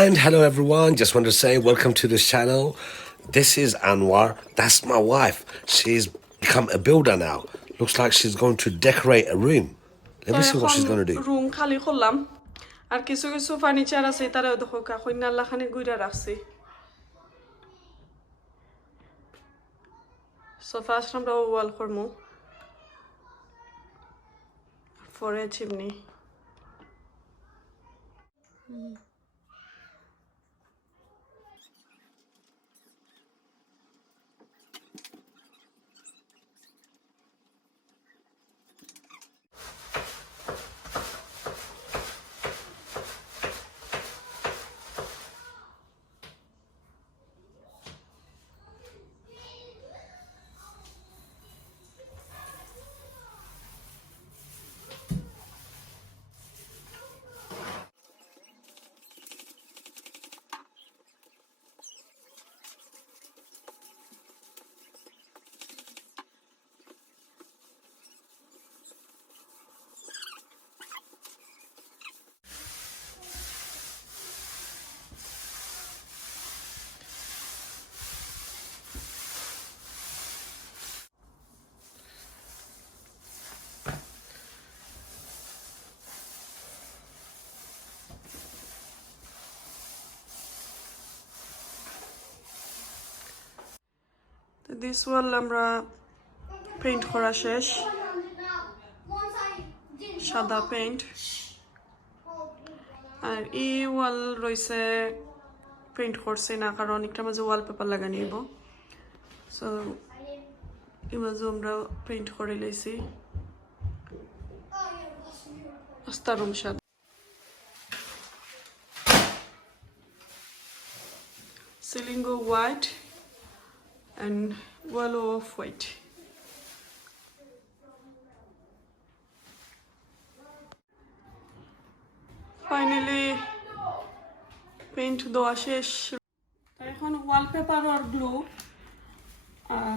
And hello everyone, just want to say welcome to this channel. This is Anwar, that's my wife. She's become a builder now. Looks like she's going to decorate a room. Let me see what she's going to do. Room খালি করলাম আর কিছু কিছু ফার্নিচার আছে তারাও দেখো কইনা লাখানে গুইরা রাখছি সোফা আমরা ওয়াল করমু ফরে চিমনি দিস ওয়াল আমরা পেইন্ট করা শেষ সাদা পেইন্ট আর এই ওয়াল রয়েছে পেইন্ট করছে না কারণ একটা মাঝে ওয়ালপেপার লাগানি হইব সো এই মাঝে আমরা পেইন্ট করে লইছি আস্তা রুম সাদা ceiling of white and wall of white. Finally, paint দেওয়া শেষ এখন ওয়ালপেপার আর গ্লো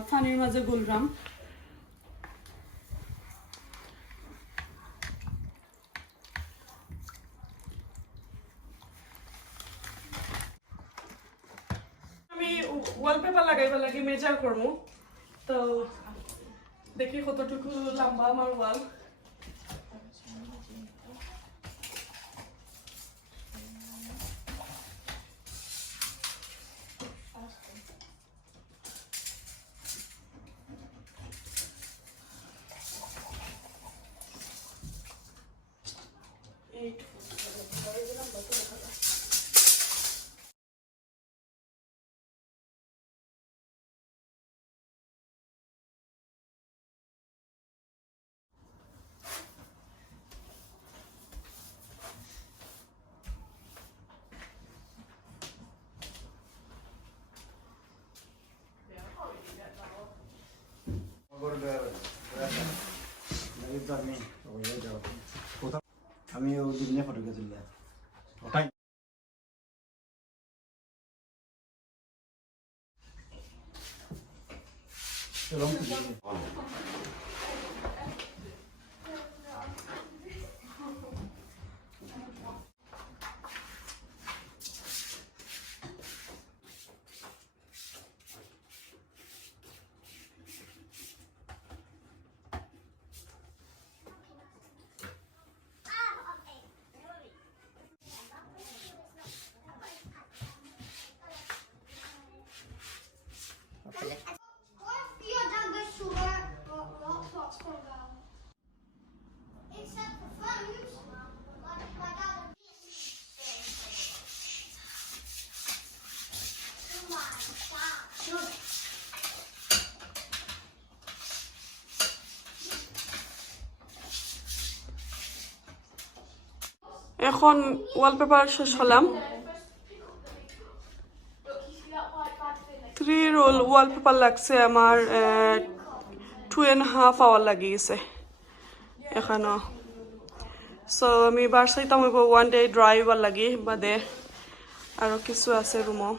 ফানির মাঝে গুলরাম ওয়ালপেপার লাগাইবার লাগি মেজার করমু তো দেখি কতটুকু লম্বা আমার ওয়াল আমি ও দুদিনে ফটো গেছিলাম ওটাই এখন ওয়ালপেপার শেষ হলাম 3 রোল ওয়ালপেপার লাগছে আমার 2.5 আওয়ার লাগিয়েছে এখনো সো আমি বাসাইতাম হইব 1 ডে ড্রাইভার লাগি বাদে আরো কিছু আছে রুমও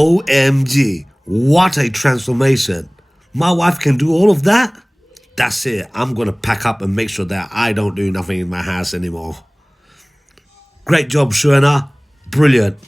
OMG, what a transformation. My wife can do all of that? that's it. I'm going to pack up and make sure that I don't do nothing in my house anymore. Great job, Shuana. Brilliant.